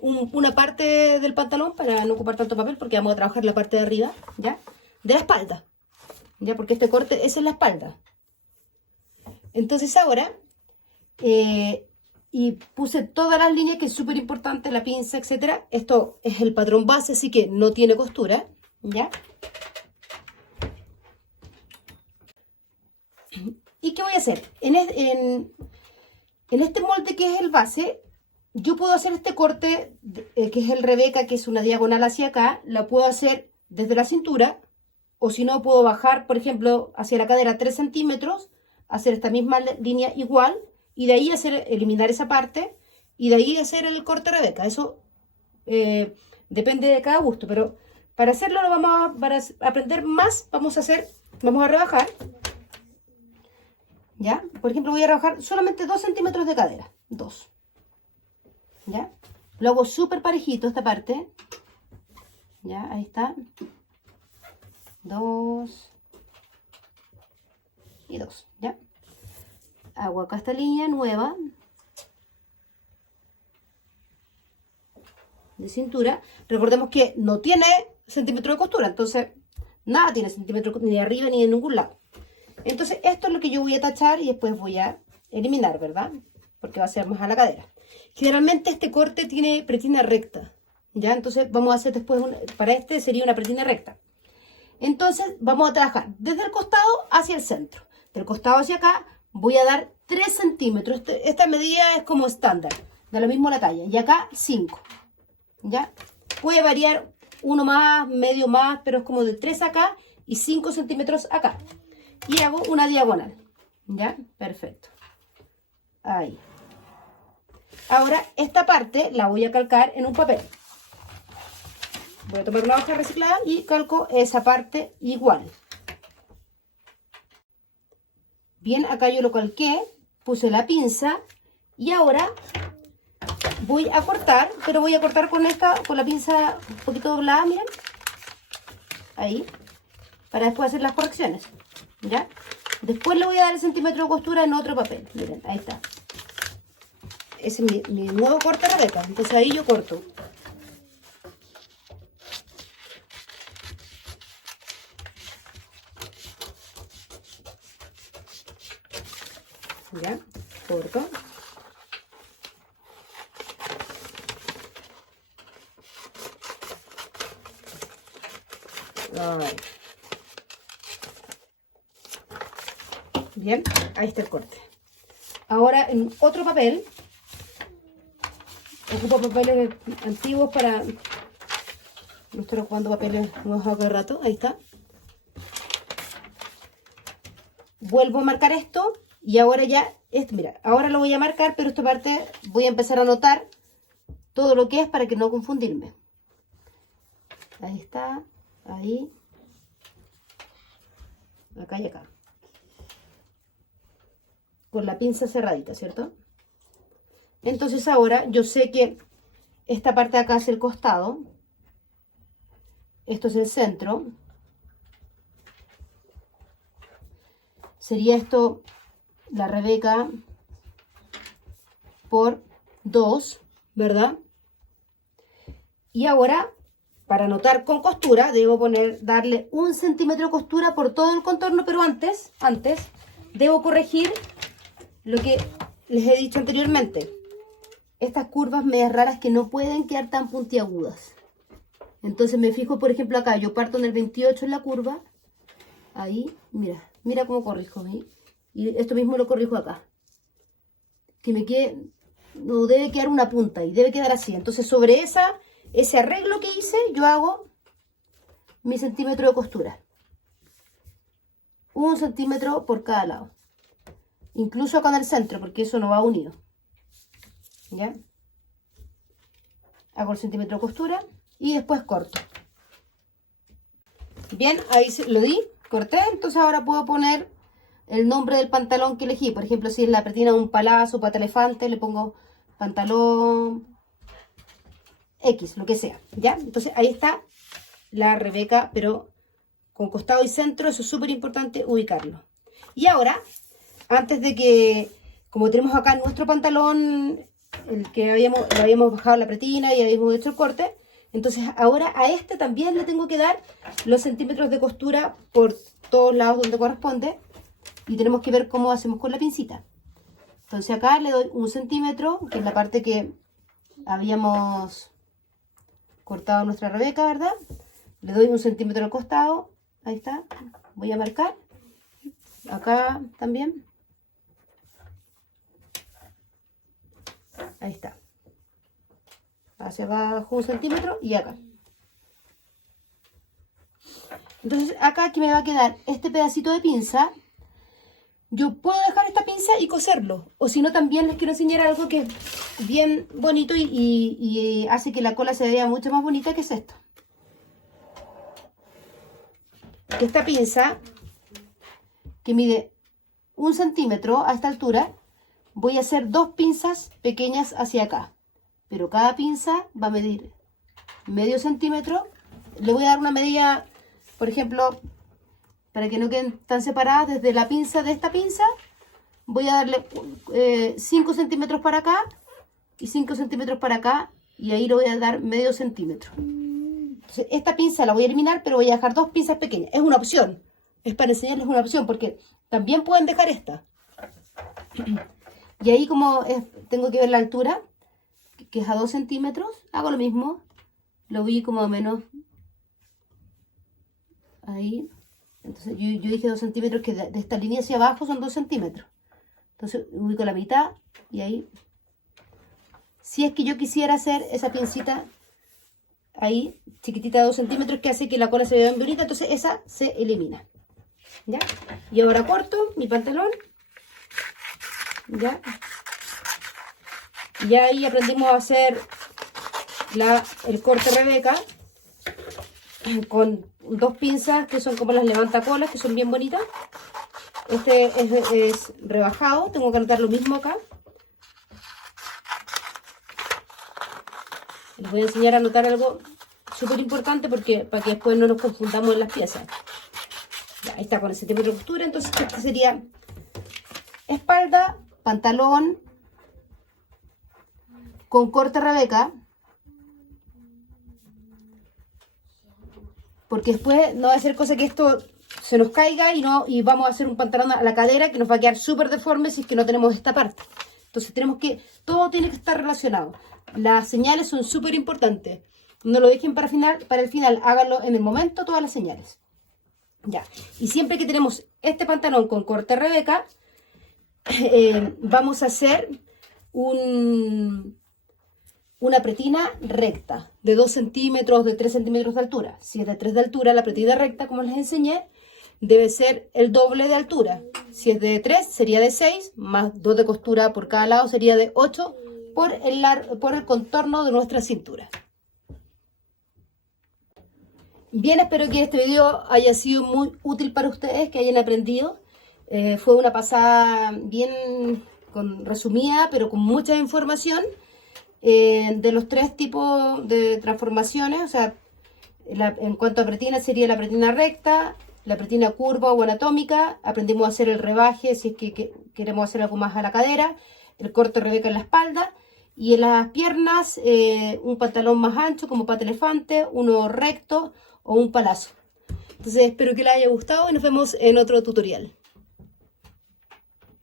una parte del pantalón para no ocupar tanto papel, porque vamos a trabajar la parte de arriba, ¿ya? De la espalda, ¿ya? Porque este corte es en la espalda. Entonces ahora y puse todas las líneas, que es súper importante, la pinza, etcétera. Esto es el patrón base, así que no tiene costura, ¿ya? ¿Y qué voy a hacer? En este molde que es el base, yo puedo hacer este corte, que es el Rebeca, que es una diagonal hacia acá. La puedo hacer desde la cintura, o si no, puedo bajar, por ejemplo, hacia la cadera 3 centímetros, hacer esta misma línea igual, y de ahí eliminar esa parte, y de ahí hacer el corte Rebeca. Eso depende de cada gusto, pero para hacerlo, para aprender más, vamos a rebajar. ¿Ya? Por ejemplo, voy a rebajar solamente 2 centímetros de cadera. 2. ¿Ya? Lo hago súper parejito esta parte. ¿Ya? Ahí está. 2. Y 2. ¿Ya? Hago acá esta línea nueva de cintura. Recordemos que no tiene centímetro de costura. Entonces, nada tiene centímetro ni de arriba ni de ningún lado. Entonces, esto es lo que yo voy a tachar y después voy a eliminar, ¿verdad? Porque va a ser más a la cadera. Generalmente este corte tiene pretina recta, ¿ya? Entonces, vamos a hacer después, para este sería una pretina recta. Entonces, vamos a trabajar desde el costado hacia el centro. Del costado hacia acá, voy a dar 3 centímetros. Esta medida es como estándar, da lo mismo la talla. Y acá, 5, ¿ya? Puede variar uno más, medio más, pero es como de 3 acá y 5 centímetros acá. Y hago una diagonal, ¿ya? Perfecto. Ahí. Ahora, esta parte la voy a calcar en un papel. Voy a tomar una hoja reciclada y calco esa parte igual. Bien, acá yo lo calqué, puse la pinza y ahora voy a cortar, pero voy a cortar con la pinza un poquito doblada, miren. Ahí. Para después hacer las correcciones. ¿Ya? Después le voy a dar el centímetro de costura en otro papel. Miren, ahí está. Ese es mi nuevo corte Rebeca. Entonces ahí yo corto. ¿Ya? Corto. Ahí. Bien, ahí está el corte. Ahora en otro papel, ocupo papeles antiguos para no estar ocupando papeles nuevos a cada rato. Ahí está. Vuelvo a marcar esto y ahora ya, mira, ahora lo voy a marcar, pero esta parte voy a empezar a anotar todo lo que es para que no confundirme. Ahí está, ahí, acá y acá. Con la pinza cerradita, ¿cierto? Entonces ahora yo sé que esta parte de acá es el costado, esto es el centro, sería esto la Rebeca por 2, ¿verdad? Y ahora, para anotar con costura, debo darle 1 centímetro de costura por todo el contorno, pero antes debo corregir lo que les he dicho anteriormente. Estas curvas medias raras que no pueden quedar tan puntiagudas. Entonces me fijo, por ejemplo, acá. Yo parto en el 28 en la curva. Ahí, mira cómo corrijo. ¿Sí? Y esto mismo lo corrijo acá. Que me quede, no debe quedar una punta y debe quedar así. Entonces sobre ese arreglo que hice, yo hago mi centímetro de costura. 1 centímetro por cada lado. Incluso acá en el centro, porque eso no va unido. ¿Ya? Hago el centímetro de costura y después corto. Bien, ahí lo di, corté. Entonces ahora puedo poner el nombre del pantalón que elegí. Por ejemplo, si es la pretina de un palazo, pata elefante, le pongo pantalón X, lo que sea. ¿Ya? Entonces ahí está la Rebeca, pero con costado y centro. Eso es súper importante ubicarlo. Y ahora, antes de que, como tenemos acá nuestro pantalón, el que le habíamos bajado la pretina y habíamos hecho el corte, entonces ahora a este también le tengo que dar los centímetros de costura por todos lados donde corresponde, y tenemos que ver cómo hacemos con la pincita. Entonces acá le doy 1 centímetro, que es la parte que habíamos cortado nuestra Rebeca, ¿verdad? Le doy 1 centímetro al costado, ahí está, voy a marcar, acá también, ahí está, hacia abajo 1 centímetro y acá. Entonces acá que me va a quedar este pedacito de pinza. Yo puedo dejar esta pinza y coserlo, o si no también les quiero enseñar algo que es bien bonito y hace que la cola se vea mucho más bonita, que es esto. Que esta pinza, que mide 1 centímetro a esta altura, voy a hacer 2 pinzas pequeñas hacia acá, pero cada pinza va a medir medio centímetro. Le voy a dar una medida, por ejemplo, para que no queden tan separadas, desde la pinza de esta pinza voy a darle 5 centímetros para acá y 5 centímetros para acá, y ahí le voy a dar medio centímetro. Entonces esta pinza la voy a eliminar, pero voy a dejar 2 pinzas pequeñas. Es una opción, es para enseñarles una opción, porque también pueden dejar esta. Y ahí como tengo que ver la altura, que es a 2 centímetros, hago lo mismo, lo voy como menos ahí. Entonces yo dije 2 centímetros, que de esta línea hacia abajo son 2 centímetros. Entonces ubico la mitad y ahí. Si es que yo quisiera hacer esa pincita ahí, chiquitita de 2 centímetros, que hace que la cola se vea bien bonita, entonces esa se elimina. ¿Ya? Y ahora corto mi pantalón. ¿Ya? Y ahí aprendimos a hacer el corte Rebeca con 2 pinzas que son como las levantacolas, que son bien bonitas. Este es rebajado, tengo que anotar lo mismo acá. Les voy a enseñar a anotar algo súper importante, porque para que después no nos confundamos en las piezas. Ya, ahí está, con el centímetro de costura. Entonces este sería espalda, pantalón con corte Rebeca, porque después no va a ser cosa que esto se nos caiga y vamos a hacer un pantalón a la cadera que nos va a quedar súper deforme si es que no tenemos esta parte. Entonces todo tiene que estar relacionado. Las señales son súper importantes. No lo dejen para el final, háganlo en el momento, todas las señales. Ya. Y siempre que tenemos este pantalón con corte Rebeca, vamos a hacer una pretina recta de 2 centímetros, de 3 centímetros de altura. Si es de 3 de altura, la pretina recta, como les enseñé, debe ser el doble de altura. Si es de 3, sería de 6, más 2 de costura por cada lado, sería de 8 por el contorno de nuestra cintura. Bien, espero que este video haya sido muy útil para ustedes, que hayan aprendido. Fue una pasada bien resumida, pero con mucha información de los 3 tipos de transformaciones. O sea, en cuanto a pretina, sería la pretina recta, la pretina curva o anatómica. Aprendimos a hacer el rebaje si es que queremos hacer algo más a la cadera, el corte Rebeca en la espalda, y en las piernas un pantalón más ancho como pata elefante, uno recto o un palazo. Entonces espero que les haya gustado y nos vemos en otro tutorial.